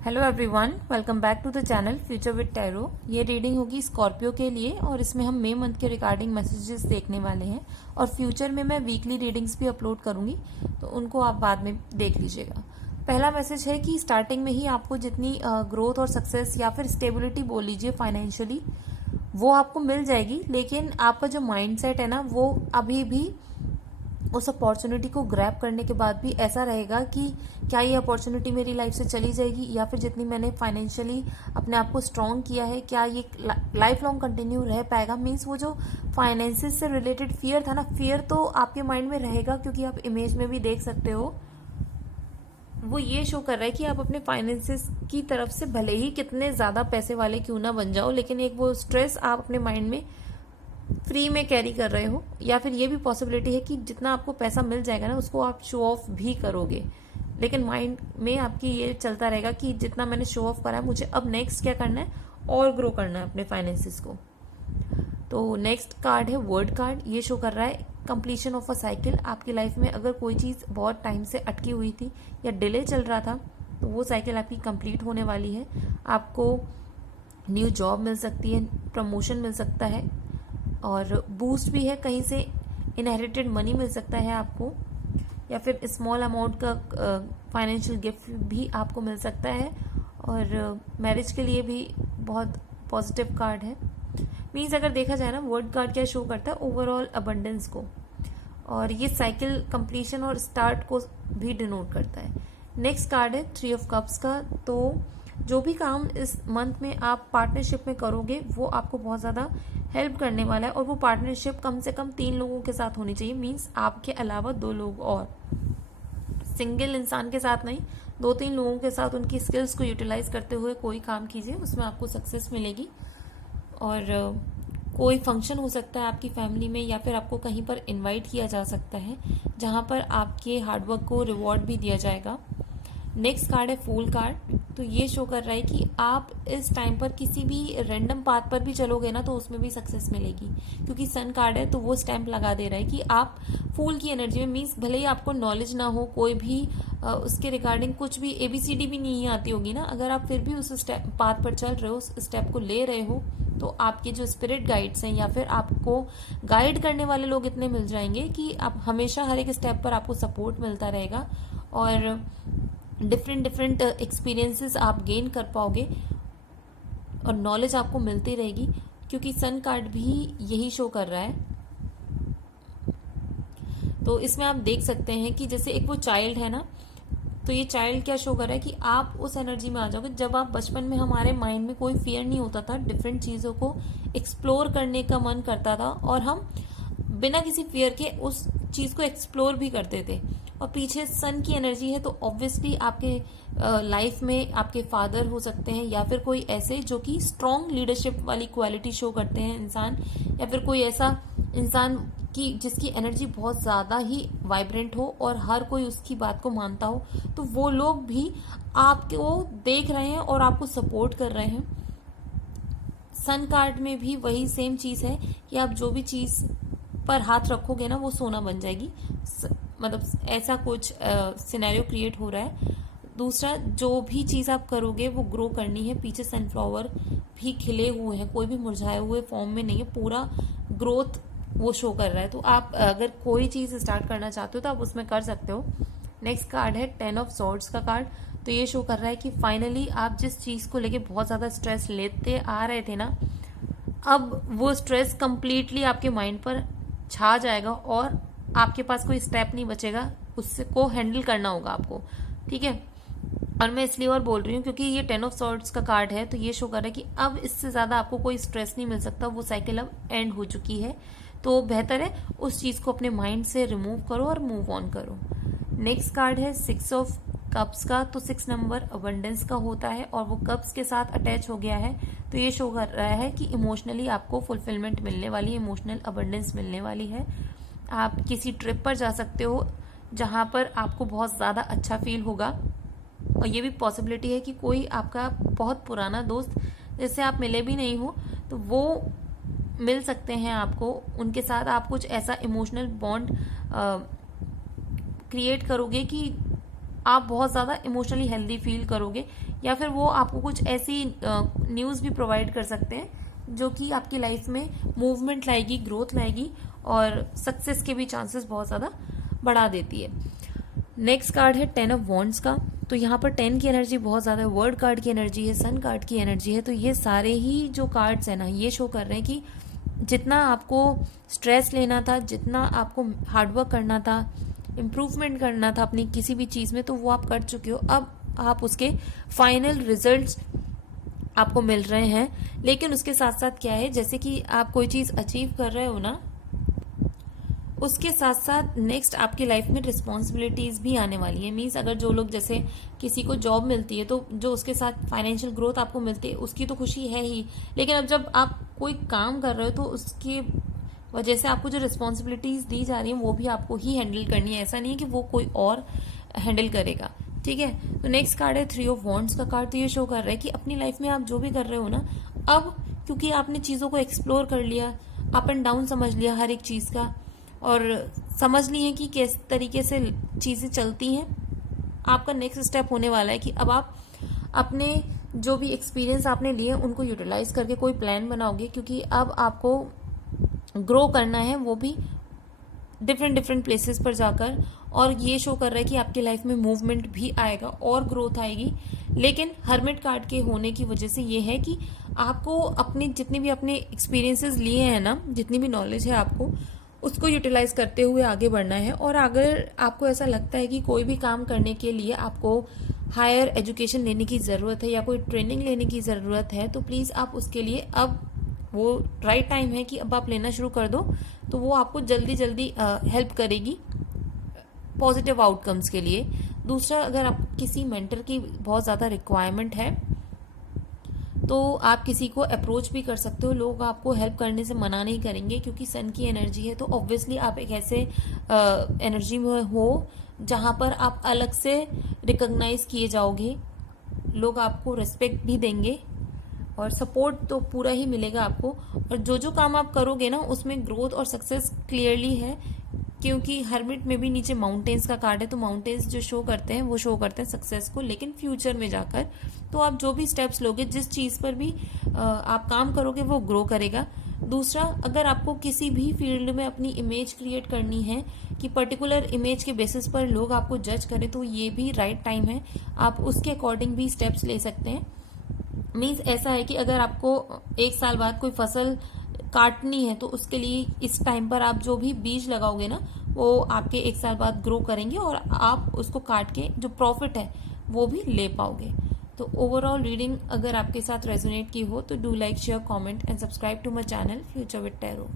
Hello everyone, welcome back to the channel future with tarot. ये रीडिंग होगी Scorpio के लिए और इसमें हम मई मंथ के रिगार्डिंग मैसेजेस देखने वाले हैं और फ्यूचर में मैं वीकली रीडिंग्स भी अपलोड करूंगी, तो उनको आप बाद में देख लीजिएगा। पहला मैसेज है कि स्टार्टिंग में ही आपको जितनी ग्रोथ और सक्सेस या फिर स्टेबिलिटी बोल लीजिए फाइनेंशियली, वो आपको मिल जाएगी, लेकिन आपका जो माइंडसेट है ना, वो अभी भी उस अपॉर्चुनिटी को ग्रैब करने के बाद भी ऐसा रहेगा कि क्या ये अपॉर्चुनिटी मेरी लाइफ से चली जाएगी, या फिर जितनी मैंने फाइनेंशियली अपने आप को स्ट्रांग किया है, क्या ये लाइफ लॉन्ग कंटिन्यू रह पाएगा। मीन्स वो जो फाइनेंसिस से रिलेटेड फियर था ना, फियर तो आपके माइंड में रहेगा, क्योंकि आप इमेज में भी देख सकते हो वो ये शो कर रहा है कि आप अपने फाइनेंसिस की तरफ से भले ही कितने ज्यादा पैसे वाले क्यों ना बन जाओ, लेकिन एक वो स्ट्रेस आप अपने माइंड में फ्री में कैरी कर रहे हो, या फिर ये भी पॉसिबिलिटी है कि जितना आपको पैसा मिल जाएगा ना, उसको आप शो ऑफ भी करोगे, लेकिन माइंड में आपकी ये चलता रहेगा कि जितना मैंने शो ऑफ करा है, मुझे अब नेक्स्ट क्या करना है और ग्रो करना है अपने फाइनेंसिस को। तो नेक्स्ट कार्ड है वर्ड कार्ड। ये शो कर रहा है कंप्लीशन ऑफ अ साइकिल। आपकी लाइफ में अगर कोई चीज बहुत टाइम से अटकी हुई थी या डिले चल रहा था, तो वो साइकिल आपकी कंप्लीट होने वाली है। आपको न्यू जॉब मिल सकती है, प्रमोशन मिल सकता है, और बूस्ट भी है, कहीं से इनहेरिटेड मनी मिल सकता है आपको, या फिर स्मॉल अमाउंट का फाइनेंशियल गिफ्ट भी आपको मिल सकता है। और मैरिज के लिए भी बहुत पॉजिटिव कार्ड है। मीन्स अगर देखा जाए ना, वर्ड कार्ड क्या शो करता है, ओवरऑल अबंडेंस को, और ये साइकिल कंप्लीशन और स्टार्ट को भी डिनोट करता है। नेक्स्ट कार्ड है 3 ऑफ कप्स का। तो जो भी काम इस मंथ में आप पार्टनरशिप में करोगे, वो आपको बहुत ज्यादा हेल्प करने वाला है, और वो पार्टनरशिप कम से कम 3 लोगों के साथ होनी चाहिए। मीन्स आपके अलावा 2 लोग और, सिंगल इंसान के साथ नहीं, 2-3 लोगों के साथ उनकी स्किल्स को यूटिलाइज करते हुए कोई काम कीजिए, उसमें आपको सक्सेस मिलेगी। और कोई फंक्शन हो सकता है आपकी फैमिली में, या फिर आपको कहीं पर इनवाइट किया जा सकता है, जहां पर आपके हार्डवर्क को रिवॉर्ड भी दिया जाएगा। नेक्स्ट कार्ड है फूल कार्ड। तो ये शो कर रहा है कि आप इस टाइम पर किसी भी रैंडम पाथ पर भी चलोगे ना, तो उसमें भी सक्सेस मिलेगी, क्योंकि सन कार्ड है, तो वो स्टैंप लगा दे रहा है कि आप फूल की एनर्जी में, मीन्स भले ही आपको नॉलेज ना हो, कोई भी उसके रिगार्डिंग कुछ भी ABCD भी नहीं आती होगी ना, अगर आप फिर भी उस पाथ पर चल रहे हो, उस स्टेप को ले रहे हो, तो आपके जो स्पिरिट गाइड्स हैं या फिर आपको गाइड करने वाले लोग इतने मिल जाएंगे कि आप हमेशा हर एक स्टेप पर आपको सपोर्ट मिलता रहेगा, और डिफरेंट एक्सपीरियंसेस आप गेन कर पाओगे, और नॉलेज आपको मिलती रहेगी, क्योंकि सन कार्ड भी यही शो कर रहा है। तो इसमें आप देख सकते हैं कि जैसे एक वो चाइल्ड है ना, तो ये चाइल्ड क्या शो कर रहा है कि आप उस एनर्जी में आ जाओगे। जब आप बचपन में, हमारे माइंड में कोई फियर नहीं होता था, डिफरेंट चीजों को एक्सप्लोर करने का मन करता था, और हम बिना किसी फियर के उस चीज को एक्सप्लोर भी करते थे। और पीछे सन की एनर्जी है, तो ऑब्वियसली आपके लाइफ में आपके फादर हो सकते हैं, या फिर कोई ऐसे जो कि स्ट्रॉन्ग लीडरशिप वाली क्वालिटी शो करते हैं इंसान, या फिर कोई ऐसा इंसान की जिसकी एनर्जी बहुत ज्यादा ही वाइब्रेंट हो और हर कोई उसकी बात को मानता हो, तो वो लोग भी आपको देख रहे हैं और आपको सपोर्ट कर रहे हैं। सन कार्ड में भी वही सेम चीज है कि आप जो भी चीज पर हाथ रखोगे ना, वो सोना बन जाएगी। मतलब ऐसा कुछ सिनेरियो क्रिएट हो रहा है। दूसरा, जो भी चीज आप करोगे वो ग्रो करनी है। पीछे सनफ्लावर भी खिले हुए हैं, कोई भी मुरझाए हुए फॉर्म में नहीं है, पूरा ग्रोथ वो शो कर रहा है। तो आप अगर कोई चीज स्टार्ट करना चाहते हो तो आप उसमें कर सकते हो। नेक्स्ट कार्ड है 10 ऑफ सॉर्ड्स का कार्ड। तो ये शो कर रहा है कि फाइनली आप जिस चीज को लेके बहुत ज्यादा स्ट्रेस लेते आ रहे थे ना, अब वो स्ट्रेस कंप्लीटली आपके माइंड पर छा जाएगा, और आपके पास कोई स्टेप नहीं बचेगा, उससे को हैंडल करना होगा आपको, ठीक है। और मैं इसलिए और बोल रही हूँ क्योंकि ये 10 ऑफ सॉर्ड्स का कार्ड है, तो ये शो कर रहा है कि अब इससे ज्यादा आपको कोई स्ट्रेस नहीं मिल सकता, वो साइकिल अब एंड हो चुकी है। तो बेहतर है उस चीज को अपने माइंड से रिमूव करो और मूव ऑन करो। नेक्स्ट कार्ड है 6 ऑफ कप्स का। तो 6 नंबर अबंडेंस का होता है, और वो कप्स के साथ अटैच हो गया है, तो ये शो कर रहा है कि इमोशनली आपको फुलफिलमेंट मिलने वाली है, इमोशनल अबंडेंस मिलने वाली है। आप किसी ट्रिप पर जा सकते हो जहां पर आपको बहुत ज्यादा अच्छा फील होगा, और ये भी पॉसिबिलिटी है कि कोई आपका बहुत पुराना दोस्त जिससे आप मिले भी नहीं हो, तो वो मिल सकते हैं आपको, उनके साथ आप कुछ ऐसा इमोशनल बॉन्ड क्रिएट करोगे कि आप बहुत ज़्यादा इमोशनली हेल्दी फील करोगे, या फिर वो आपको कुछ ऐसी न्यूज़ भी प्रोवाइड कर सकते हैं जो कि आपकी लाइफ में मूवमेंट लाएगी, ग्रोथ लाएगी और सक्सेस के भी चांसेस बहुत ज़्यादा बढ़ा देती है। नेक्स्ट कार्ड है 10 ऑफ वॉन्ड्स का। तो यहाँ पर 10 की एनर्जी बहुत ज़्यादा है, वर्ड कार्ड की एनर्जी है, सन कार्ड की एनर्जी है। तो ये सारे ही जो कार्ड्स हैं ना, ये शो कर रहे हैं कि जितना आपको स्ट्रेस लेना था, जितना आपको हार्डवर्क करना था, इम्प्रूवमेंट करना था अपनी किसी भी चीज़ में, तो वो आप कर चुके हो। अब आप उसके फाइनल रिजल्ट्स आपको मिल रहे हैं। लेकिन उसके साथ साथ क्या है, जैसे कि आप कोई चीज़ अचीव कर रहे हो ना, उसके साथ साथ नेक्स्ट आपकी लाइफ में रिस्पॉन्सिबिलिटीज भी आने वाली है। मीन्स अगर जो लोग, जैसे किसी को जॉब मिलती है तो जो उसके साथ फाइनेंशियल ग्रोथ आपको मिलती है उसकी तो खुशी है ही, लेकिन अब जब आप कोई काम कर रहे हो तो उसकी वजह से आपको जो रिस्पॉन्सिबिलिटीज दी जा रही है वो भी आपको ही हैंडल करनी है। ऐसा नहीं है कि वो कोई और हैंडल करेगा। ठीक है, तो नेक्स्ट कार्ड है 3 ऑफ वॉन्ड्स का कार्ड। तो ये शो कर रहा है कि अपनी लाइफ में आप जो भी कर रहे हो ना, अब क्योंकि आपने चीज़ों को एक्सप्लोर कर लिया, अप एंड डाउन समझ लिया हर एक चीज़ का, और समझ ली है कि किस तरीके से चीज़ें चलती हैं, आपका नेक्स्ट स्टेप होने वाला है कि अब आप अपने जो भी एक्सपीरियंस आपने लिए उनको यूटिलाइज करके कोई प्लान बनाओगे, क्योंकि अब आपको ग्रो करना है, वो भी डिफरेंट डिफरेंट प्लेसेस पर जाकर। और ये शो कर रहा है कि आपकी लाइफ में मूवमेंट भी आएगा और ग्रोथ आएगी। लेकिन हर्मिट कार्ड के होने की वजह से ये है कि आपको अपने जितने भी अपने एक्सपीरियंसेस लिए हैं ना, जितनी भी नॉलेज है आपको उसको यूटिलाइज करते हुए आगे बढ़ना है। और अगर आपको ऐसा लगता है कि कोई भी काम करने के लिए आपको हायर एजुकेशन लेने की ज़रूरत है या कोई ट्रेनिंग लेने की ज़रूरत है, तो प्लीज़ आप उसके लिए अब वो राइट टाइम है कि अब आप लेना शुरू कर दो। तो वो आपको जल्दी जल्दी हेल्प करेगी पॉजिटिव आउटकम्स के लिए। दूसरा, अगर आप किसी मेंटर की बहुत ज़्यादा रिक्वायरमेंट है तो आप किसी को अप्रोच भी कर सकते हो। लोग आपको हेल्प करने से मना नहीं करेंगे, क्योंकि सन की एनर्जी है। तो ऑब्वियसली आप एक ऐसे एनर्जी में हो जहाँ पर आप अलग से रिकॉग्नाइज किए जाओगे, लोग आपको रिस्पेक्ट भी देंगे और सपोर्ट तो पूरा ही मिलेगा आपको। और जो जो काम आप करोगे ना, उसमें ग्रोथ और सक्सेस क्लियरली है, क्योंकि हर्मिट में भी नीचे माउंटेन्स का कार्ड है। तो माउंटेन्स जो शो करते हैं वो शो करते हैं सक्सेस को, लेकिन फ्यूचर में जाकर। तो आप जो भी स्टेप्स लोगे, जिस चीज़ पर भी आप काम करोगे, वो ग्रो करेगा। दूसरा, अगर आपको किसी भी फील्ड में अपनी इमेज क्रिएट करनी है कि पर्टिकुलर इमेज के बेसिस पर लोग आपको जज करें, तो ये भी राइट टाइम है, आप उसके अकॉर्डिंग भी स्टेप्स ले सकते हैं। मीन्स ऐसा है कि अगर आपको 1 साल बाद कोई फसल काटनी है, तो उसके लिए इस टाइम पर आप जो भी बीज लगाओगे ना, वो आपके 1 साल बाद ग्रो करेंगे और आप उसको काट के जो प्रॉफिट है वो भी ले पाओगे। तो ओवरऑल रीडिंग अगर आपके साथ रेजोनेट की हो तो do like, share, comment and subscribe to my channel future with tarot.